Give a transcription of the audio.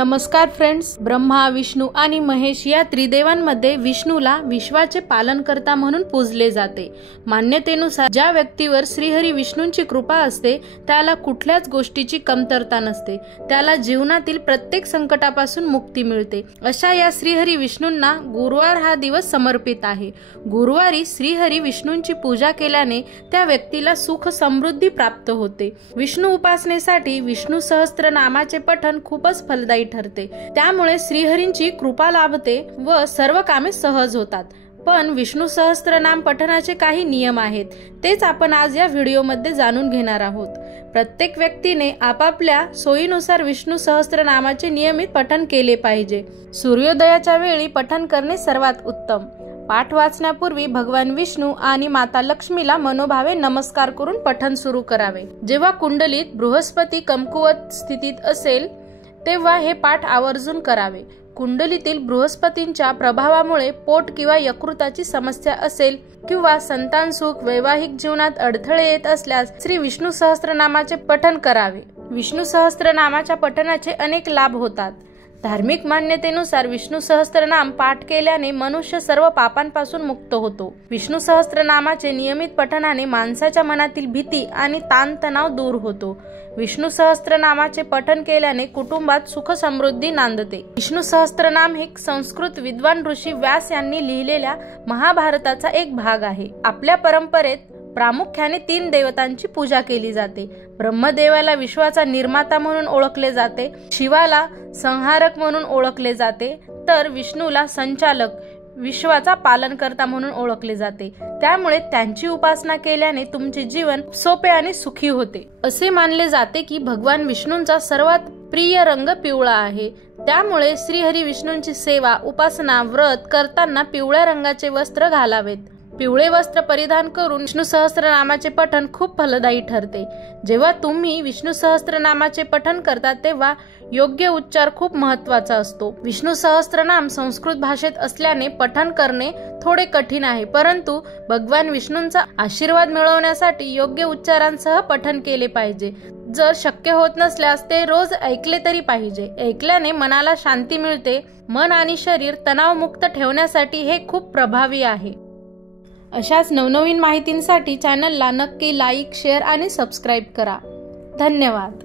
नमस्कार फ्रेंड्स, ब्रह्मा, विष्णू आणि महेश या त्रिदेवांमध्ये विष्णूला विश्वाचे पालनकर्ता म्हणून पूजले जाते। मान्यतेनुसार ज्या व्यक्तीवर श्रीहरी विष्णूंची कृपा असते त्याला कुठल्याच गोष्टीची कमतरता नसते, त्याला जीवनातील प्रत्येक संकटापासून मुक्ती मिळते। अशा या श्रीहरी विष्णूंना गुरुवार हा दिवस समर्पित आहे। गुरुवारी श्रीहरी विष्णूंची पूजा केल्याने त्या व्यक्तीला सुख समृद्धी प्राप्त होते। विष्णू उपासनेसाठी विष्णू सहस्त्रनामाचे पठण खूपच फलदायी ठरते, त्यामुळे श्रीहरींची कृपा लाभते व सर्व कामे सहज होतात। पण विष्णू सहस्त्रनाम पठणाचे काही नियम आहेत, तेच आपण आज या व्हिडिओमध्ये जाणून घेणार आहोत। प्रत्येक व्यक्तीने आपापल्या सोयीनुसार विष्णू सहस्त्रनामाचे नियमित पठण केले पाहिजे। सूर्योदयाच्या वेळी पठण करणे सर्वात उत्तम। पाठ वाचण्यापूर्वी भगवान विष्णू आणि माता लक्ष्मीला मनोभावे नमस्कार करून पठण सुरू करावे। जेव्हा कुंडलीत बृहस्पती कमकुवत स्थितीत असेल तेव्हा हे पाठ आवर्जून करावे। कुंडलीतील बृहस्पतींच्या प्रभावामुळे पोट किंवा यकृताची समस्या असेल किंवा संतान सुख, वैवाहिक जीवनात अडथळे येत असल्यास श्री विष्णू सहस्त्रनामाचे पठण करावे। विष्णू सहस्त्रनामाच्या पठणाचे अनेक लाभ होतात। धार्मिक मान्यतेनुसार विष्णू सहस्त्रनाम पाठ केल्याने मनुष्य सर्व पापांपासून मुक्त होतो। विष्णू सहस्त्रनामाचे नियमित पठणाने माणसाच्या मनातील भीती आणि ताणतणाव दूर होतो। विष्णू सहस्त्रनामाचे पठण केल्याने कुटुंबात सुख समृद्धी नांदते। विष्णू सहस्त्रनाम हे संस्कृत विद्वान ऋषी व्यास यांनी लिहिलेल्या महाभारताचा एक भाग आहे। आपल्या परंपरेत प्रामुख्याने 3 देवतांची पूजा केली जाते। ब्रह्मदेवाला विश्वाचा निर्माता म्हणून ओळखले जाते, शिवाला संहारक म्हणून ओळखले जाते, तर विष्णूला संचालक, विश्वाचा पालनकर्ता म्हणून ओळखले जाते। त्यामुळे त्यांची उपासना केल्याने तुमचे जीवन सोपे आणि सुखी होते। असे मानले जाते की भगवान विष्णूंचा सर्वात प्रिय रंग पिवळा आहे, त्यामुळे श्रीहरी विष्णूंची सेवा, उपासना, व्रत करताना पिवळ्या रंगाचे वस्त्र घालावेत। पिवळे वस्त्र परिधान करून विष्णू सहस्त्रनामाचे पठण खूप फलदायी ठरते। जेव्हा तुम्ही विष्णू सहस्त्रनामाचे पठण करता तेव्हा योग्य उच्चार खूप महत्त्वाचा असतो। विष्णू सहस्त्रनाम संस्कृत भाषेत असल्याने पठण करणे थोडे कठीण आहे, परंतु भगवान विष्णूंचा आशीर्वाद मिळवण्यासाठी योग्य उच्चारांसह पठण केले पाहिजे। जर शक्य होत नसल्यास ते रोज ऐकले तरी पाहिजे। ऐकल्याने मनाला शांती मिळते। मन आणि शरीर तणावमुक्त ठेवण्यासाठी हे खूप प्रभावी आहे। अशाच नवनवीन माहितींसाठी चॅनलला नक्की लाईक, शेअर आणि सबस्क्राईब करा। धन्यवाद।